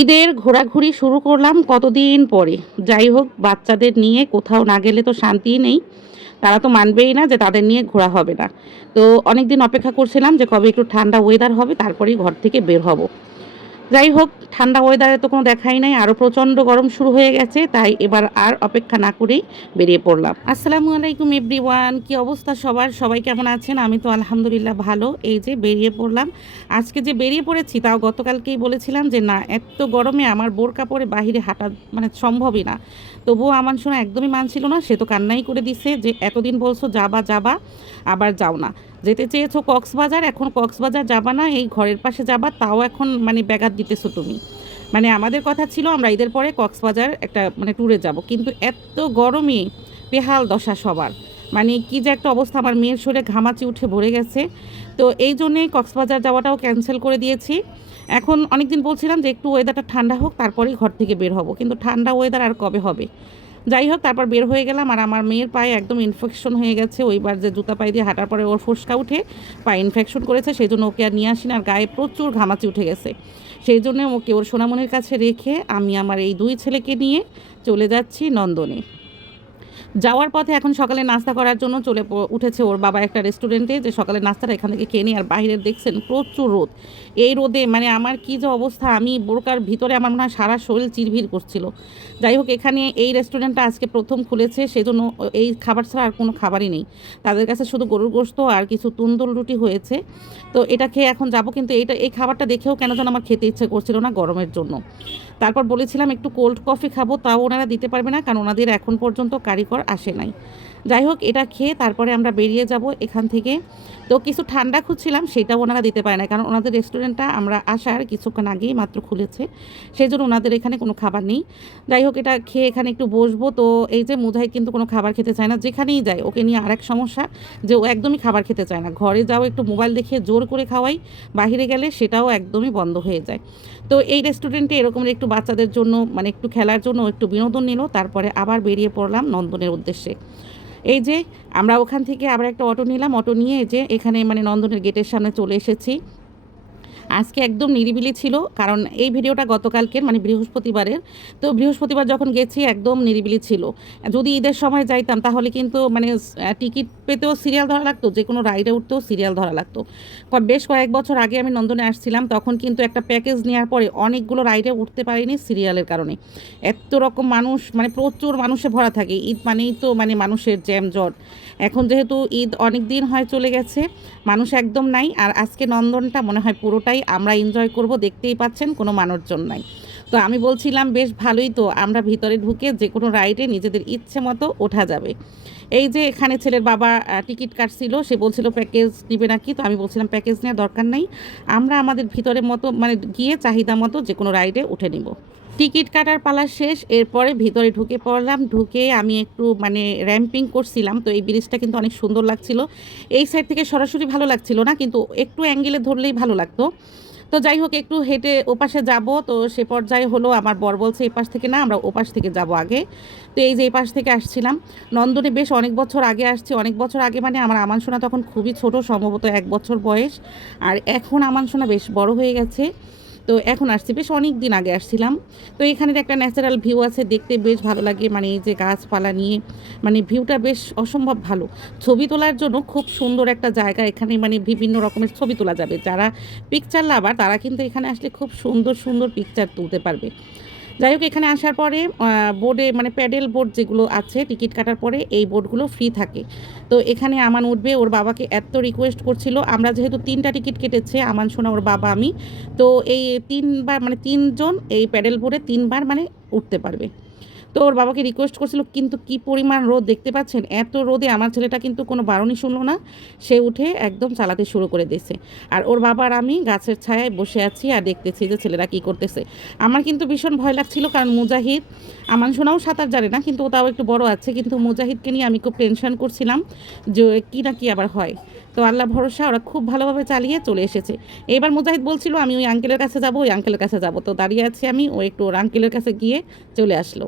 ঈদের ঘোরাঘুরি শুরু করলাম কতদিন পরে। যাই হোক, বাচ্চাদের নিয়ে কোথাও না গেলে তো শান্তিই নেই। তারা তো মানবেই না যে তাদের নিয়ে ঘোরা হবে না। তো অনেকদিন অপেক্ষা করছিলাম যে কবে একটু ঠান্ডা ওয়েদার হবে, তারপরেই ঘর থেকে বের হব। যাই হোক, ঠান্ডা ওয়েদারে তো কোনো দেখাই নাই। আরও প্রচণ্ড গরম শুরু হয়ে গেছে। তাই এবার আর অপেক্ষা না করেই বেরিয়ে পড়লাম। আসসালামু আলাইকুম এভরিওয়ান। কি অবস্থা সবার? সবাই কেমন আছেন? আমি তো আলহামদুলিল্লাহ ভালো। এই যে বেরিয়ে পড়লাম। আজকে যে বেরিয়ে পড়েছি তাও গতকালকেই বলেছিলাম যে না, এত গরমে আমার বোরকা পরে বাহিরে হাঁটা মানে সম্ভবই না। তবুও আমার শোনা একদমই মানছিল না। সে তো কান্নাই করে দিছে যে এতদিন বলছো যাবা যাবা, আবার যাও না। যেতে চেয়েছো কক্সবাজার, এখন কক্সবাজার যাবা না, এই ঘরের পাশে যাবা, তাও এখন মানে ব্যাঘাত দিতেছো তুমি। মানে আমাদের কথা ছিল আমরা ঈদের পরে কক্সবাজার একটা মানে ট্যুরে যাব, কিন্তু এত গরমে বেহাল দশা সবার। মানে কি যে একটা অবস্থা, আমার মেয়ের শরীরে ঘামাচি উঠে ভরে গেছে। তো এই জন্যেই কক্সবাজার যাওয়াটাও ক্যান্সেল করে দিয়েছি। এখন অনেক দিন বলছিলাম যে একটু ওয়েদারটা ঠান্ডা হোক, তারপরেই ঘর থেকে বের হব, কিন্তু ঠান্ডা ওয়েদার আর কবে হবে। যাই হোক, তারপর বের হয়ে গেলাম। আর আমার মেয়ের পায়ে একদম ইনফেকশন হয়ে গেছে। ওইবার যে জুতা পায়ে দিয়ে হাঁটার পরে ওর ফোসকা উঠে পায়ে ইনফেকশন করেছে, সেই জন্য ওকে আর নিয়ে আসি না। আর গায়ে প্রচুর ঘামাচি উঠে গেছে, সেই জন্য ওকে ওর সোনামণির কাছে রেখে আমি আমার এই দুই ছেলেকে নিয়ে চলে যাচ্ছি নন্দনে। যাওয়ার পথে এখন সকালে নাস্তা করার জন্য উঠেছে ওর বাবা একটা রেস্টুরেন্টে, যে সকালে নাস্তাটা এখান থেকে খেয়ে নিই। আর বাইরের দেখছেন প্রচুর রোদ। এই রোদে মানে আমার কী যে অবস্থা, আমি বোরকার ভিতরে আমার মনে হয় সারা শরীর চিরভির করছিল। যাই হোক, এখানে এই রেস্টুরেন্টটা আজকে প্রথম খুলেছে, সেজন্য এই খাবার ছাড়া আর কোনো খাবারই নেই তাদের কাছে, শুধু গরুর গোশত আর কিছু তুন্দুল রুটি হয়েছে। তো এটা খেয়ে এখন যাব, কিন্তু এই খাবারটা দেখেও কেন যেন আমার খেতে ইচ্ছে করছিল না গরমের জন্য। তারপর বলেছিলাম একটু কোল্ড কফি খাবো, তাও ওনারা দিতে পারবে না, কারণ ওনাদের এখন পর্যন্ত কারিগর আসে নাই। যাই হোক, এটা খেয়ে তারপরে আমরা বেরিয়ে যাব এখান থেকে। তো কিছু ঠান্ডা খুঁজছিলাম, সেটাও ওনারা দিতে পারে না, কারণ ওনাদের রেস্টুরেন্টটা আমরা আসার কিছুক্ষণ আগেই মাত্র খুলেছে, সেই জন্য ওনাদের এখানে কোনো খাবার নেই। যাই হোক, এটা খেয়ে এখানে একটু বসবো। তো এই যে মুজাহিদ কিন্তু কোনো খাবার খেতে চায় না, যেখানেই যায় ওকে নিয়ে আরেক সমস্যা, যে ও একদমই খাবার খেতে চায় না। ঘরে যাও একটু মোবাইল দেখে জোর করে খাওয়াই, বাহিরে গেলে সেটাও একদমই বন্ধ হয়ে যায়। তো এই রেস্টুরেন্টে এরকম একটু বাচ্চাদের জন্য মানে একটু খেলার জন্য একটু বিনোদন নিল, তারপরে আবার বেরিয়ে পড়লাম নন্দনের উদ্দেশ্যে। এই যে আমরা ওখান থেকে আবার একটা অটো নিলাম, অটো নিয়ে যে এখানে মানে নন্দনের গেটের সামনে চলে এসেছি। আজকে একদম নিরিবিলি ছিল, কারণ এই ভিডিওটা গতকালকের মানে বৃহস্পতিবারের। তো বৃহস্পতিবার যখন গেছি একদম নিরিবিলি ছিল। যদি ঈদের সময় যাইতাম তাহলে কিন্তু মানে টিকিট পেতেও সিরিয়াল ধরা লাগতো, যে কোনো রাইডে উঠতেও সিরিয়াল ধরা লাগতো। বেশ কয়েক বছর আগে আমি নন্দনে আসছিলাম, তখন কিন্তু একটা প্যাকেজ নেওয়ার পরে অনেকগুলো রাইডে উঠতে পারিনি সিরিয়ালের কারণে। এত রকম মানুষ, মানে প্রচুর মানুষে ভরা থাকে। ঈদ মানেই তো মানে মানুষের জ্যাম জট। এখন যেহেতু ঈদ অনেক দিন হয় চলে গেছে, মানুষ একদম নাই। আর আজকে নন্দনটা মনে হয় পুরোটাই আমরা এনজয় করব, দেখতেই পাচ্ছেন কোনো মানুষজন নাই। তো আমি বলছিলাম বেশ ভালোই তো, আমরা ভিতরে ঢুকে যে কোনো রাইডে নিজেদের ইচ্ছে মতো ওঠা যাবে। এই যে এখানে ছেলের বাবা টিকিট কাটছিল, সে বলছিল প্যাকেজ নিবে নাকি, তো আমি বলছিলাম প্যাকেজ নেওয়ার দরকার নেই, আমরা আমাদের ভিতরের মতো মানে গিয়ে চাহিদা মতো যে কোনো রাইডে উঠে নিব। টিকিট কাটার পালা শেষ, এরপরে ভিতরে ঢুকে পড়লাম। ঢুকে আমি একটু মানে র্যাম্পিং করছিলাম। তো এই ব্রিজটা কিন্তু অনেক সুন্দর লাগছিল। এই সাইড থেকে সরাসরি ভালো লাগছিল না, কিন্তু একটু অ্যাঙ্গেলে ধরলেই ভালো লাগতো। তো যাই হোক, একটু হেঁটে ওপাশে যাব। তো সে পর্যায়ে হলো আমার বর বলছে এপাশ থেকে না, আমরা ওপাশ থেকে যাব আগে। তো এই যে এই পাশ থেকে আসছিলাম। নন্দনে বেশ অনেক বছর আগে আসছি, অনেক বছর আগে মানে আমার আমান সোনা তখন খুবই ছোট, সম্ভবত 1 বছর বয়স। আর এখন আমান সোনা বেশ বড় হয়ে গেছে। তো এখন আসছি, বেশ অনেক দিন আগে আসছিলাম। তো এখানের একটা ন্যাচারাল ভিউ আছে, দেখতে বেশ ভালো লাগে। মানে এই যে গাছপালা নিয়ে মানে ভিউটা বেশ অসম্ভব ভালো। ছবি তোলার জন্য খুব সুন্দর একটা জায়গা এখানে, মানে বিভিন্ন রকমের ছবি তোলা যাবে। যারা পিকচার লাভার তারা কিন্তু এখানে আসলে খুব সুন্দর সুন্দর পিকচার তুলতে পারবে। যাই হোক, এখানে আসার পরে বোর্ডে মানে প্যাডেল বোর্ড যেগুলো আছে টিকিট কাটার পরে এই বোর্ডগুলো ফ্রি থাকে। তো এখানে আমান উঠবে, ওর বাবাকে এত রিকোয়েস্ট করছিল। আমরা যেহেতু 3টা টিকিট কেটেছে, আমান সোনা, ওর বাবা, আমি। তো এই 3বার মানে 3জন এই প্যাডেল বোর্ডে 3বার মানে উঠতে পারবে। তো ওর বাবাকে রিকোয়েস্ট করছিল, কিন্তু কি পরিমাণ রোদ দেখতে পাচ্ছেন, এত রোদে আমার ছেলেটা কিন্তু কোনো বারণই শুনলো না। সে উঠে একদম চালাতে শুরু করে দিয়েছে। আর ওর বাবা আর আমি গাছের ছায়ায় বসে আছি আর দেখতেছি যে ছেলেরা কী করতেছে। আমার কিন্তু ভীষণ ভয় লাগছিল, কারণ মুজাহিদ, আমান সোনাও সাঁতার জানে না, কিন্তু ও তাও একটু বড় আছে, কিন্তু মুজাহিদকে নিয়ে আমি খুব টেনশন করছিলাম যে কী না কী আবার হয়। তো আল্লাহ ভরসা, ওরা খুব ভালোভাবে চালিয়ে চলে এসেছে। এবার মুজাহিদ বলছিল আমি ওই আঙ্কেলের কাছে যাব, ওই আঙ্কেলের কাছে যাব। তো দাঁড়িয়ে আছি আমি, ও একটু ওর আঙ্কেলের কাছে গিয়ে চলে আসলো।